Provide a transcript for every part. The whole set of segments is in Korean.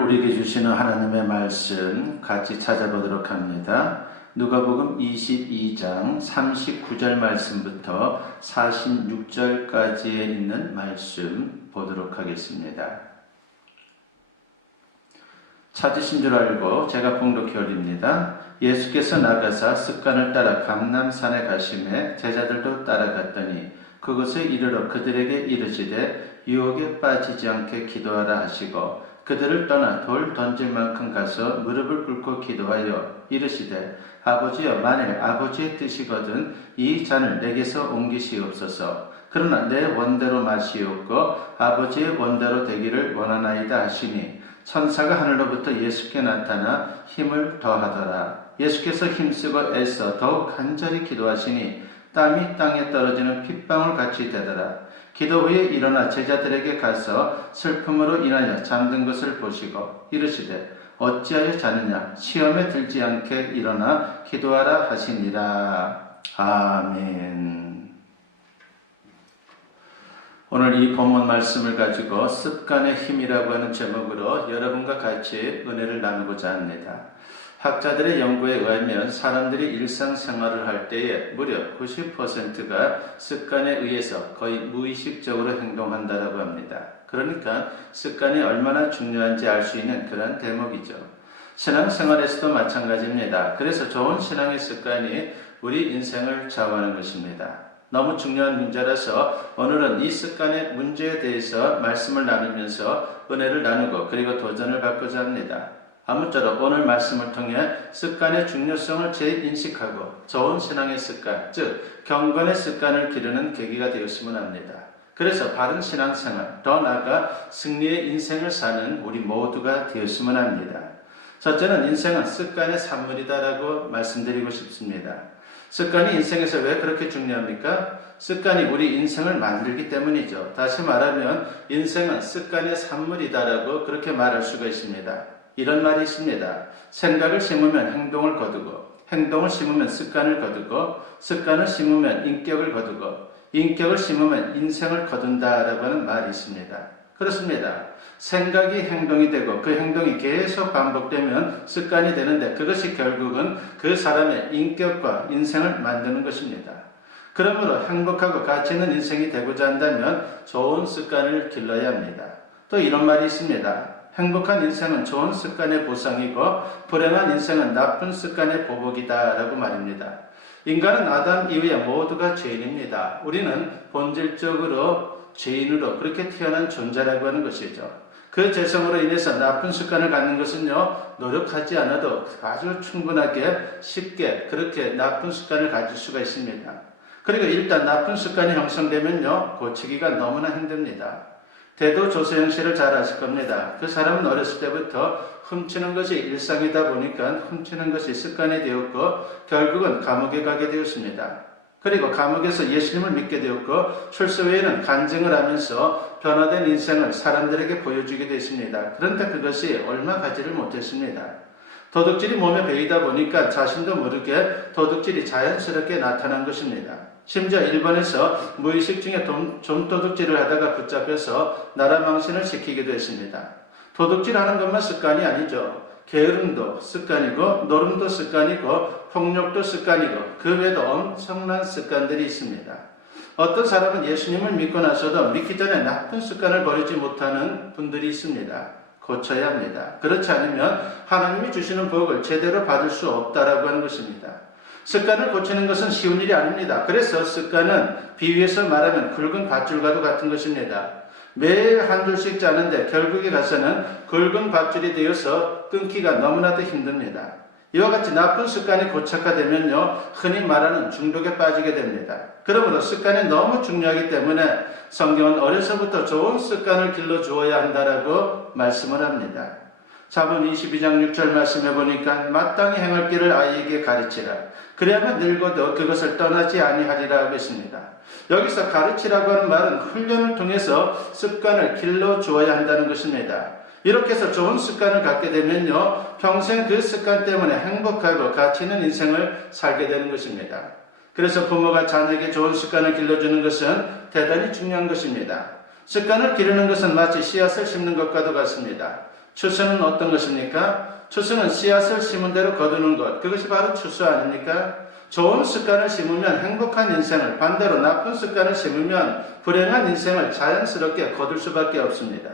우리에게 주시는 하나님의 말씀 같이 찾아보도록 합니다. 누가복음 22장 39절 말씀부터 46절까지에 있는 말씀 보도록 하겠습니다. 찾으신 줄 알고 제가 봉독해 올립니다. 예수께서 나가사 습관을 따라 감람산에 가시매 제자들도 따라갔더니 그곳에 이르러 그들에게 이르시되 유혹에 빠지지 않게 기도하라 하시고 그들을 떠나 돌 던질 만큼 가서 무릎을 꿇고 기도하여 이르시되 아버지여, 만일 아버지의 뜻이거든 이 잔을 내게서 옮기시옵소서. 그러나 내 원대로 마시옵고 아버지의 원대로 되기를 원하나이다 하시니 천사가 하늘로부터 예수께 나타나 힘을 더하더라. 예수께서 힘쓰고 애써 더욱 간절히 기도하시니 땀이 땅에 떨어지는 핏방울 같이 되더라. 기도 후에 일어나 제자들에게 가서 슬픔으로 인하여 잠든 것을 보시고 이르시되 어찌하여 자느냐, 시험에 들지 않게 일어나 기도하라 하시니라. 아멘. 오늘 이 본문 말씀을 가지고 습관의 힘이라고 하는 제목으로 여러분과 같이 은혜를 나누고자 합니다. 학자들의 연구에 의하면 사람들이 일상생활을 할 때에 무려 90%가 습관에 의해서 거의 무의식적으로 행동한다고 합니다. 그러니까 습관이 얼마나 중요한지 알 수 있는 그런 대목이죠. 신앙생활에서도 마찬가지입니다. 그래서 좋은 신앙의 습관이 우리 인생을 좌우하는 것입니다. 너무 중요한 문제라서 오늘은 이 습관의 문제에 대해서 말씀을 나누면서 은혜를 나누고 그리고 도전을 받고자 합니다. 아무쪼록 오늘 말씀을 통해 습관의 중요성을 재인식하고 좋은 신앙의 습관, 즉 경건의 습관을 기르는 계기가 되었으면 합니다. 그래서 바른 신앙생활, 더 나아가 승리의 인생을 사는 우리 모두가 되었으면 합니다. 첫째는 인생은 습관의 산물이다라고 말씀드리고 싶습니다. 습관이 인생에서 왜 그렇게 중요합니까? 습관이 우리 인생을 만들기 때문이죠. 다시 말하면 인생은 습관의 산물이다라고 그렇게 말할 수가 있습니다. 이런 말이 있습니다. 생각을 심으면 행동을 거두고, 행동을 심으면 습관을 거두고, 습관을 심으면 인격을 거두고, 인격을 심으면 인생을 거둔다라고 하는 말이 있습니다. 그렇습니다. 생각이 행동이 되고 그 행동이 계속 반복되면 습관이 되는데 그것이 결국은 그 사람의 인격과 인생을 만드는 것입니다. 그러므로 행복하고 가치 있는 인생이 되고자 한다면 좋은 습관을 길러야 합니다. 또 이런 말이 있습니다. 행복한 인생은 좋은 습관의 보상이고 불행한 인생은 나쁜 습관의 보복이다 라고 말입니다. 인간은 아담 이후에 모두가 죄인입니다. 우리는 본질적으로 죄인으로 그렇게 태어난 존재라고 하는 것이죠. 그 죄성으로 인해서 나쁜 습관을 갖는 것은요, 노력하지 않아도 아주 충분하게 쉽게 그렇게 나쁜 습관을 가질 수가 있습니다. 그리고 일단 나쁜 습관이 형성되면요, 고치기가 너무나 힘듭니다. 대도 조세영 씨를 잘 아실 겁니다. 그 사람은 어렸을 때부터 훔치는 것이 일상이다 보니까 훔치는 것이 습관이 되었고 결국은 감옥에 가게 되었습니다. 그리고 감옥에서 예수님을 믿게 되었고 출소 후에는 간증을 하면서 변화된 인생을 사람들에게 보여주게 됐습니다. 그런데 그것이 얼마 가지를 못했습니다. 도둑질이 몸에 배이다 보니까 자신도 모르게 도둑질이 자연스럽게 나타난 것입니다. 심지어 일본에서 무의식 중에 좀도둑질을 하다가 붙잡혀서 나라 망신을 시키기도 했습니다. 도둑질하는 것만 습관이 아니죠. 게으름도 습관이고 노름도 습관이고 폭력도 습관이고 그 외에도 엄청난 습관들이 있습니다. 어떤 사람은 예수님을 믿고 나서도 믿기 전에 나쁜 습관을 버리지 못하는 분들이 있습니다. 고쳐야 합니다. 그렇지 않으면 하나님이 주시는 복을 제대로 받을 수 없다라고 하는 것입니다. 습관을 고치는 것은 쉬운 일이 아닙니다. 그래서 습관은 비유해서 말하면 굵은 밧줄과도 같은 것입니다. 매일 한 줄씩 짜는데 결국에 가서는 굵은 밧줄이 되어서 끊기가 너무나도 힘듭니다. 이와 같이 나쁜 습관이 고착화되면요, 흔히 말하는 중독에 빠지게 됩니다. 그러므로 습관이 너무 중요하기 때문에 성경은 어려서부터 좋은 습관을 길러주어야 한다라고 말씀을 합니다. 잠언 22장 6절 말씀해 보니까 마땅히 행할 길을 아이에게 가르치라. 그래야만 늙어도 그것을 떠나지 아니하리라 하겠습니다. 여기서 가르치라고 하는 말은 훈련을 통해서 습관을 길러주어야 한다는 것입니다. 이렇게 해서 좋은 습관을 갖게 되면요, 평생 그 습관 때문에 행복하고 가치 있는 인생을 살게 되는 것입니다. 그래서 부모가 자녀에게 좋은 습관을 길러주는 것은 대단히 중요한 것입니다. 습관을 기르는 것은 마치 씨앗을 심는 것과도 같습니다. 추수는 어떤 것입니까? 추수는 씨앗을 심은 대로 거두는 것. 그것이 바로 추수 아닙니까? 좋은 습관을 심으면 행복한 인생을, 반대로 나쁜 습관을 심으면 불행한 인생을 자연스럽게 거둘 수밖에 없습니다.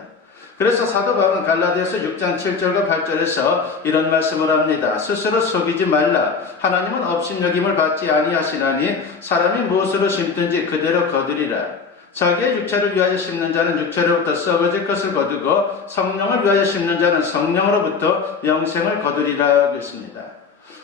그래서 사도 바울은 갈라디아서 6장 7절과 8절에서 이런 말씀을 합니다. 스스로 속이지 말라. 하나님은 업신여김을 받지 아니하시나니 사람이 무엇으로 심든지 그대로 거두리라. 자기의 육체를 위하여 심는 자는 육체로부터 썩어질 것을 거두고 성령을 위하여 심는 자는 성령으로부터 영생을 거두리라 했습니다.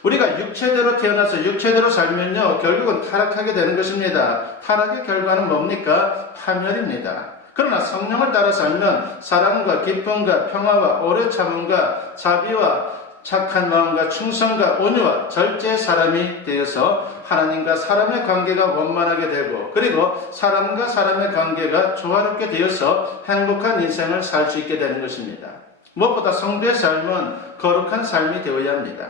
우리가 육체대로 태어나서 육체대로 살면요, 결국은 타락하게 되는 것입니다. 타락의 결과는 뭡니까? 파멸입니다. 그러나 성령을 따라 살면 사랑과 기쁨과 평화와 오래 참음과 자비와 착한 마음과 충성과 온유와 절제의 사람이 되어서 하나님과 사람의 관계가 원만하게 되고, 그리고 사람과 사람의 관계가 조화롭게 되어서 행복한 인생을 살 수 있게 되는 것입니다. 무엇보다 성도의 삶은 거룩한 삶이 되어야 합니다.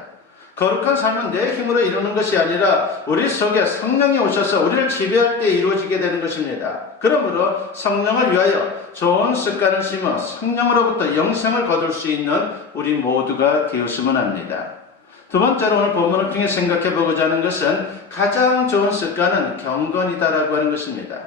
거룩한 삶은 내 힘으로 이루는 것이 아니라 우리 속에 성령이 오셔서 우리를 지배할 때 이루어지게 되는 것입니다. 그러므로 성령을 위하여 좋은 습관을 심어 성령으로부터 영생을 거둘 수 있는 우리 모두가 되었으면 합니다. 두 번째로 오늘 본문을 통해 생각해 보고자 하는 것은 가장 좋은 습관은 경건이다라고 하는 것입니다.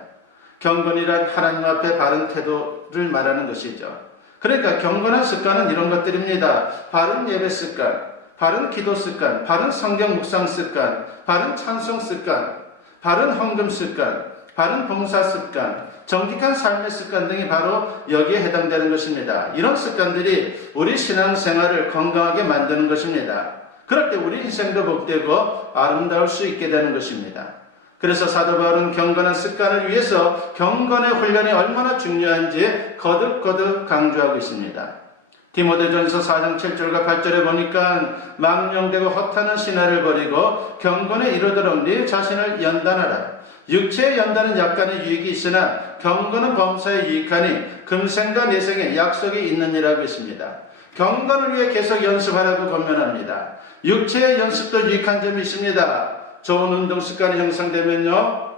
경건이란 하나님 앞에 바른 태도를 말하는 것이죠. 그러니까 경건한 습관은 이런 것들입니다. 바른 예배 습관, 바른 기도 습관, 바른 성경 묵상 습관, 바른 찬송 습관, 바른 헌금 습관, 바른 봉사 습관, 정직한 삶의 습관 등이 바로 여기에 해당되는 것입니다. 이런 습관들이 우리 신앙생활을 건강하게 만드는 것입니다. 그럴 때 우리 인생도 복되고 아름다울 수 있게 되는 것입니다. 그래서 사도 바울은 경건한 습관을 위해서 경건의 훈련이 얼마나 중요한지 거듭거듭 강조하고 있습니다. 디모데전서 4장 7절과 8절에 보니까 망령되고 허탄한 신화를 버리고 경건에 이르도록 네 자신을 연단하라. 육체의 연단은 약간의 유익이 있으나 경건은 범사에 유익하니 금생과 내생에 약속이 있느니라고 했습니다. 경건을 위해 계속 연습하라고 권면합니다. 육체의 연습도 유익한 점이 있습니다. 좋은 운동 습관이 형성되면요,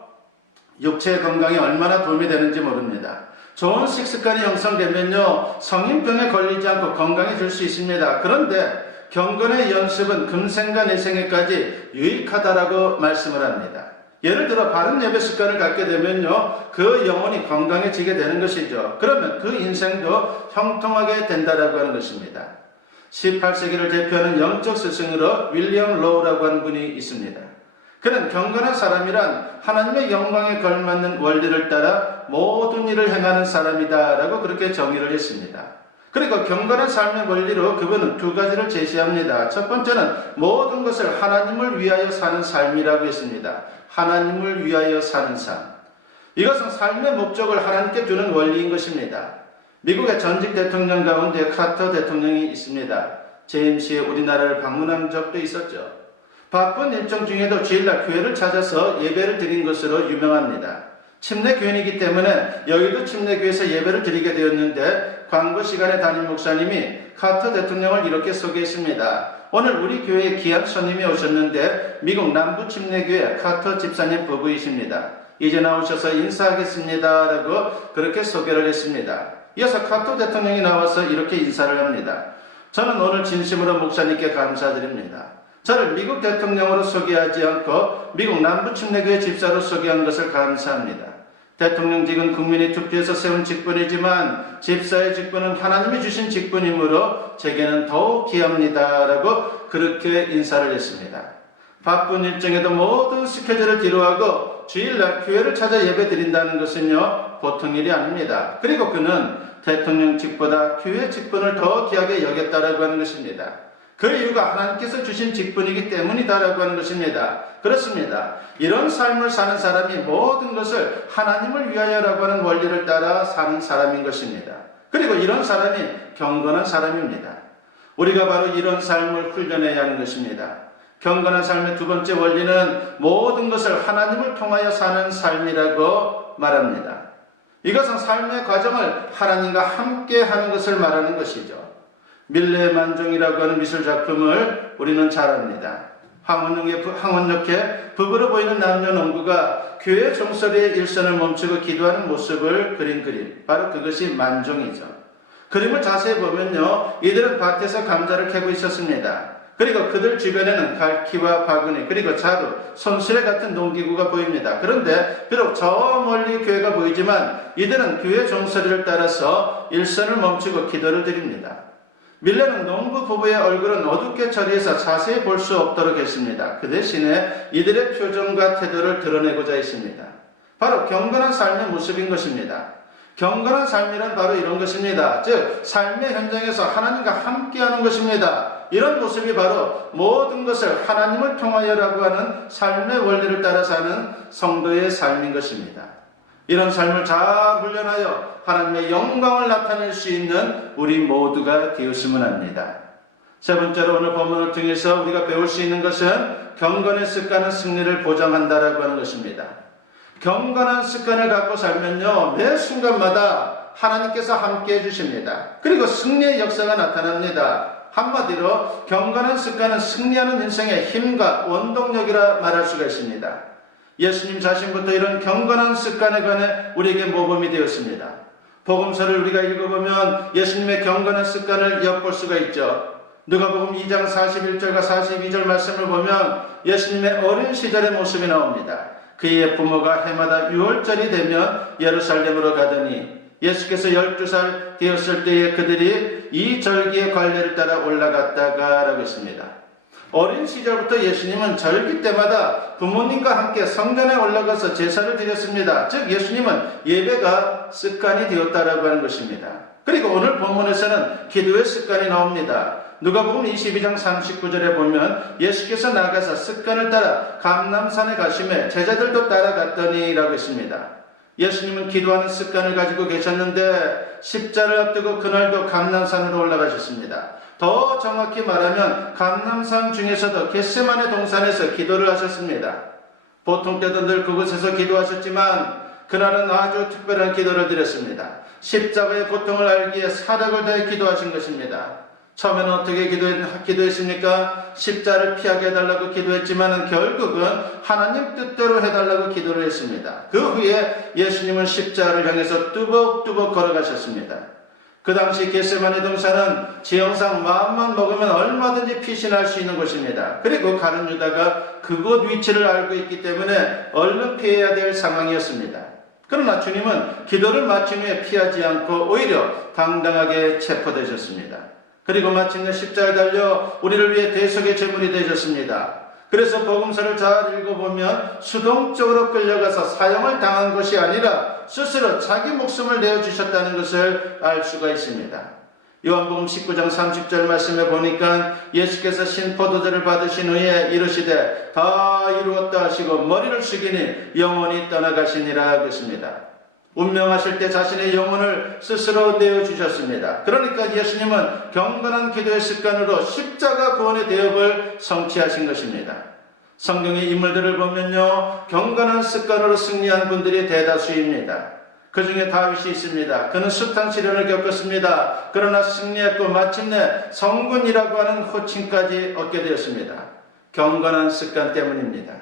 육체의 건강에 얼마나 도움이 되는지 모릅니다. 좋은 식습관이 형성되면요, 성인병에 걸리지 않고 건강해질 수 있습니다. 그런데 경건의 연습은 금생과 내생에까지 유익하다라고 말씀을 합니다. 예를 들어 바른 예배 습관을 갖게 되면요, 그 영혼이 건강해지게 되는 것이죠. 그러면 그 인생도 형통하게 된다라고 하는 것입니다. 18세기를 대표하는 영적 스승으로 윌리엄 로우라고 하는 분이 있습니다. 그는 경건한 사람이란 하나님의 영광에 걸맞는 원리를 따라 모든 일을 행하는 사람이다 라고 그렇게 정의를 했습니다. 그리고 경건한 삶의 원리로 그분은 두 가지를 제시합니다. 첫 번째는 모든 것을 하나님을 위하여 사는 삶이라고 했습니다. 하나님을 위하여 사는 삶. 이것은 삶의 목적을 하나님께 두는 원리인 것입니다. 미국의 전직 대통령 가운데 카터 대통령이 있습니다. 재임 시에 우리나라를 방문한 적도 있었죠. 바쁜 일정 중에도 주일날 교회를 찾아서 예배를 드린 것으로 유명합니다. 침례교인이기 때문에 여의도 침례교회에서 예배를 드리게 되었는데 광고 시간에 담임 목사님이 카터 대통령을 이렇게 소개했습니다. 오늘 우리 교회에 귀한 손님이 오셨는데 미국 남부 침례교회 카터 집사님 부부이십니다. 이제 나오셔서 인사하겠습니다 라고 그렇게 소개를 했습니다. 이어서 카터 대통령이 나와서 이렇게 인사를 합니다. 저는 오늘 진심으로 목사님께 감사드립니다. 저를 미국 대통령으로 소개하지 않고 미국 남부 침례교회 집사로 소개한 것을 감사합니다. 대통령직은 국민이 투표해서 세운 직분이지만 집사의 직분은 하나님이 주신 직분이므로 제게는 더욱 귀합니다 라고 그렇게 인사를 했습니다. 바쁜 일정에도 모든 스케줄을 뒤로하고 주일날 교회를 찾아 예배 드린다는 것은요, 보통 일이 아닙니다. 그리고 그는 대통령직보다 교회 직분을 더 귀하게 여겼다라고 하는 것입니다. 그 이유가 하나님께서 주신 직분이기 때문이다라고 하는 것입니다. 그렇습니다. 이런 삶을 사는 사람이 모든 것을 하나님을 위하여라고 하는 원리를 따라 사는 사람인 것입니다. 그리고 이런 사람이 경건한 사람입니다. 우리가 바로 이런 삶을 훈련해야 하는 것입니다. 경건한 삶의 두 번째 원리는 모든 것을 하나님을 통하여 사는 삶이라고 말합니다. 이것은 삶의 과정을 하나님과 함께 하는 것을 말하는 것이죠. 밀레 만종이라고 하는 미술 작품을 우리는 잘 압니다. 황혼역에 부부로 보이는 남녀농부가 교회 종소리의 일선을 멈추고 기도하는 모습을 그린 그림, 바로 그것이 만종이죠. 그림을 자세히 보면요, 이들은 밭에서 감자를 캐고 있었습니다. 그리고 그들 주변에는 갈퀴와 바구니, 그리고 자루, 손수레 같은 농기구가 보입니다. 그런데 비록 저 멀리 교회가 보이지만 이들은 교회 종소리를 따라서 일선을 멈추고 기도를 드립니다. 밀레는 농부 부부의 얼굴은 어둡게 처리해서 자세히 볼 수 없도록 했습니다. 그 대신에 이들의 표정과 태도를 드러내고자 했습니다. 바로 경건한 삶의 모습인 것입니다. 경건한 삶이란 바로 이런 것입니다. 즉 삶의 현장에서 하나님과 함께하는 것입니다. 이런 모습이 바로 모든 것을 하나님을 통하여라고 하는 삶의 원리를 따라 사는 성도의 삶인 것입니다. 이런 삶을 잘 훈련하여 하나님의 영광을 나타낼 수 있는 우리 모두가 되었으면 합니다. 세 번째로 오늘 본문을 통해서 우리가 배울 수 있는 것은 경건의 습관은 승리를 보장한다라고 하는 것입니다. 경건한 습관을 갖고 살면요, 매 순간마다 하나님께서 함께 해주십니다. 그리고 승리의 역사가 나타납니다. 한마디로 경건한 습관은 승리하는 인생의 힘과 원동력이라 말할 수가 있습니다. 예수님 자신부터 이런 경건한 습관에 관해 우리에게 모범이 되었습니다. 복음서를 우리가 읽어보면 예수님의 경건한 습관을 엿볼 수가 있죠. 누가복음 2장 41절과 42절 말씀을 보면 예수님의 어린 시절의 모습이 나옵니다. 그의 부모가 해마다 6월절이 되면 예루살렘으로 가더니 예수께서 12살 되었을 때에 그들이 이 절기의 관례를 따라 올라갔다가 라고 했습니다. 어린 시절부터 예수님은 절기 때마다 부모님과 함께 성전에 올라가서 제사를 드렸습니다. 즉 예수님은 예배가 습관이 되었다라고 하는 것입니다. 그리고 오늘 본문에서는 기도의 습관이 나옵니다. 누가복음 22장 39절에 보면 예수께서 나가서 습관을 따라 감람산에 가시매 제자들도 따라갔더니 라고 했습니다. 예수님은 기도하는 습관을 가지고 계셨는데 십자를 앞두고 그날도 감람산으로 올라가셨습니다. 더 정확히 말하면 감람산 중에서도 겟세마네 동산에서 기도를 하셨습니다. 보통 때도 늘 그곳에서 기도하셨지만 그날은 아주 특별한 기도를 드렸습니다. 십자가의 고통을 알기에 사력을 다해 기도하신 것입니다. 처음에는 어떻게 기도했습니까? 십자를 피하게 해달라고 기도했지만 결국은 하나님 뜻대로 해달라고 기도를 했습니다. 그 후에 예수님은 십자를 향해서 뚜벅뚜벅 걸어가셨습니다. 그 당시 겟세마네 동산은 지형상 마음만 먹으면 얼마든지 피신할 수 있는 곳입니다. 그리고 가룟 유다가 그곳 위치를 알고 있기 때문에 얼른 피해야 될 상황이었습니다. 그러나 주님은 기도를 마친 후에 피하지 않고 오히려 당당하게 체포되셨습니다. 그리고 마침내 십자가에 달려 우리를 위해 대속의 제물이 되셨습니다. 그래서 복음서를 잘 읽어보면 수동적으로 끌려가서 사형을 당한 것이 아니라 스스로 자기 목숨을 내어주셨다는 것을 알 수가 있습니다. 요한복음 19장 30절 말씀에 보니까 예수께서 신포도주를 받으신 후에 이르시되 다 이루었다 하시고 머리를 숙이니 영원히 떠나가시니라 했습니다. 운명하실 때 자신의 영혼을 스스로 내어주셨습니다. 그러니까 예수님은 경건한 기도의 습관으로 십자가 구원의 대업을 성취하신 것입니다. 성경의 인물들을 보면요, 경건한 습관으로 승리한 분들이 대다수입니다. 그 중에 다윗이 있습니다. 그는 숱한 시련을 겪었습니다. 그러나 승리했고 마침내 성군이라고 하는 호칭까지 얻게 되었습니다. 경건한 습관 때문입니다.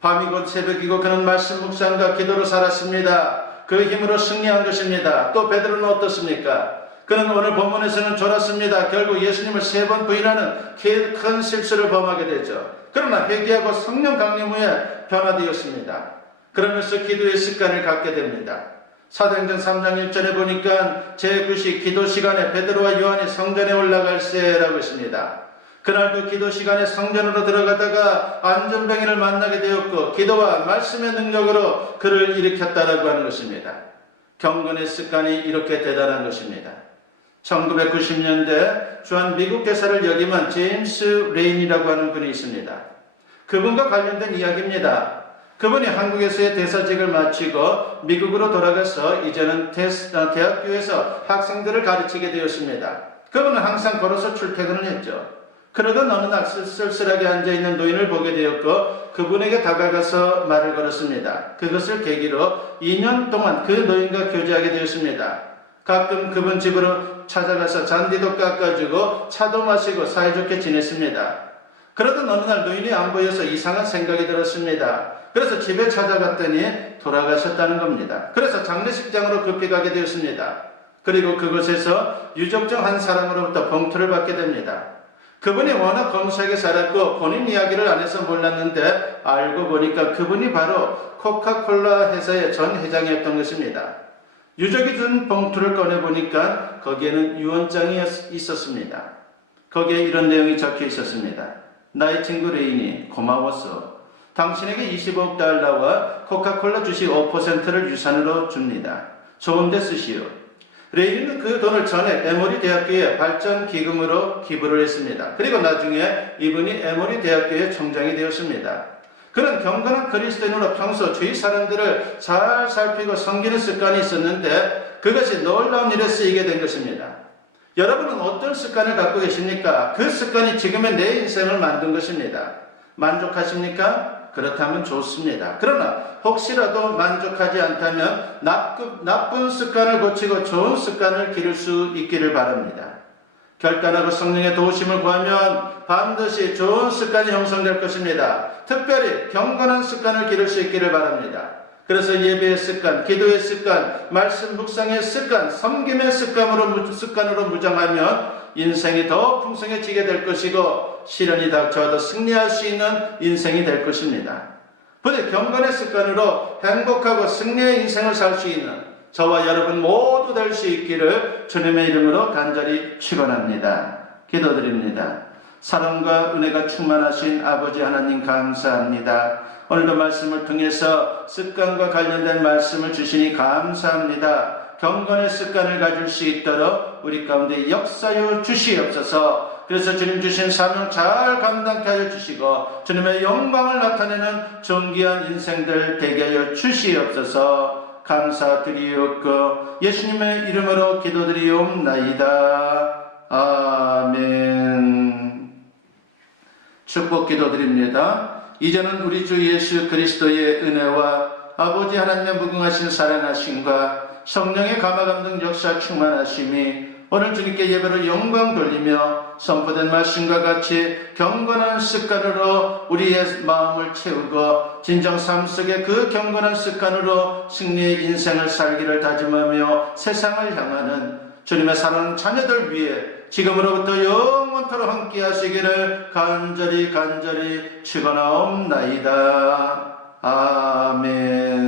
밤이 곧 새벽이고 그는 말씀 묵상과 기도로 살았습니다. 그 힘으로 승리한 것입니다. 또 베드로는 어떻습니까? 그는 오늘 본문에서는 졸았습니다. 결국 예수님을 3번 부인하는 큰 실수를 범하게 되죠. 그러나 회개하고 성령 강림 후에 변화되었습니다. 그러면서 기도의 습관을 갖게 됩니다. 사도행전 3장 1절에 보니까 제9시 기도 시간에 베드로와 요한이 성전에 올라갈세라고 했습니다. 그날도 기도 시간에 성전으로 들어가다가 안전병이를 만나게 되었고 기도와 말씀의 능력으로 그를 일으켰다라고 하는 것입니다. 경건의 습관이 이렇게 대단한 것입니다. 1990년대 주한 미국 대사를 역임한 제임스 레인이라고 하는 분이 있습니다. 그분과 관련된 이야기입니다. 그분이 한국에서의 대사직을 마치고 미국으로 돌아가서 이제는 대학교에서 학생들을 가르치게 되었습니다. 그분은 항상 걸어서 출퇴근을 했죠. 그러던 어느 날 쓸쓸하게 앉아있는 노인을 보게 되었고 그분에게 다가가서 말을 걸었습니다. 그것을 계기로 2년 동안 그 노인과 교제하게 되었습니다. 가끔 그분 집으로 찾아가서 잔디도 깎아주고 차도 마시고 사이좋게 지냈습니다. 그러던 어느 날 노인이 안 보여서 이상한 생각이 들었습니다. 그래서 집에 찾아갔더니 돌아가셨다는 겁니다. 그래서 장례식장으로 급히 가게 되었습니다. 그리고 그곳에서 유적정 한 사람으로부터 봉투를 받게 됩니다. 그분이 워낙 검소하게 살았고 본인 이야기를 안 해서 몰랐는데 알고 보니까 그분이 바로 코카콜라 회사의 전 회장이었던 것입니다. 유족이 준 봉투를 꺼내보니까 거기에는 유언장이 있었습니다. 거기에 이런 내용이 적혀 있었습니다. 나의 친구 레인이 고마워서 당신에게 25억 달러와 코카콜라 주식 5%를 유산으로 줍니다. 좋은 데 쓰시오. 레인은 그 돈을 전액 에모리 대학교의 발전 기금으로 기부를 했습니다. 그리고 나중에 이분이 에모리 대학교의 총장이 되었습니다. 그는 경건한 그리스도인으로 평소 주위 사람들을 잘 살피고 섬기는 습관이 있었는데 그것이 놀라운 일에 쓰이게 된 것입니다. 여러분은 어떤 습관을 갖고 계십니까? 그 습관이 지금의 내 인생을 만든 것입니다. 만족하십니까? 그렇다면 좋습니다. 그러나 혹시라도 만족하지 않다면 나쁜 습관을 고치고 좋은 습관을 기를 수 있기를 바랍니다. 결단하고 성령의 도우심을 구하면 반드시 좋은 습관이 형성될 것입니다. 특별히 경건한 습관을 기를 수 있기를 바랍니다. 그래서 예배의 습관, 기도의 습관, 말씀 묵상의 습관, 섬김의 습관으로 무장하면 인생이 더 풍성해지게 될 것이고 시련이 닥쳐도 승리할 수 있는 인생이 될 것입니다. 부디 경건의 습관으로 행복하고 승리의 인생을 살 수 있는 저와 여러분 모두 될 수 있기를 주님의 이름으로 간절히 축원합니다. 기도드립니다. 사랑과 은혜가 충만하신 아버지 하나님 감사합니다. 오늘도 말씀을 통해서 습관과 관련된 말씀을 주시니 감사합니다. 경건의 습관을 가질 수 있도록 우리 가운데 역사여 주시옵소서. 그래서 주님 주신 사명 잘 감당케 하여 주시고 주님의 영광을 나타내는 존귀한 인생들 되게 하여 주시옵소서. 감사드리옵고 예수님의 이름으로 기도드리옵나이다. 아멘. 축복 기도드립니다. 이제는 우리 주 예수 그리스도의 은혜와 아버지 하나님의 무궁하신 사랑하심과 성령의 감화감동 역사 충만하심이 오늘 주님께 예배로 영광 돌리며 선포된 말씀과 같이 경건한 습관으로 우리의 마음을 채우고 진정 삶 속에 그 경건한 습관으로 승리의 인생을 살기를 다짐하며 세상을 향하는 주님의 사랑하는 자녀들 위해 지금으로부터 영원토록 함께 하시기를 간절히 축원하옵나이다. 아멘.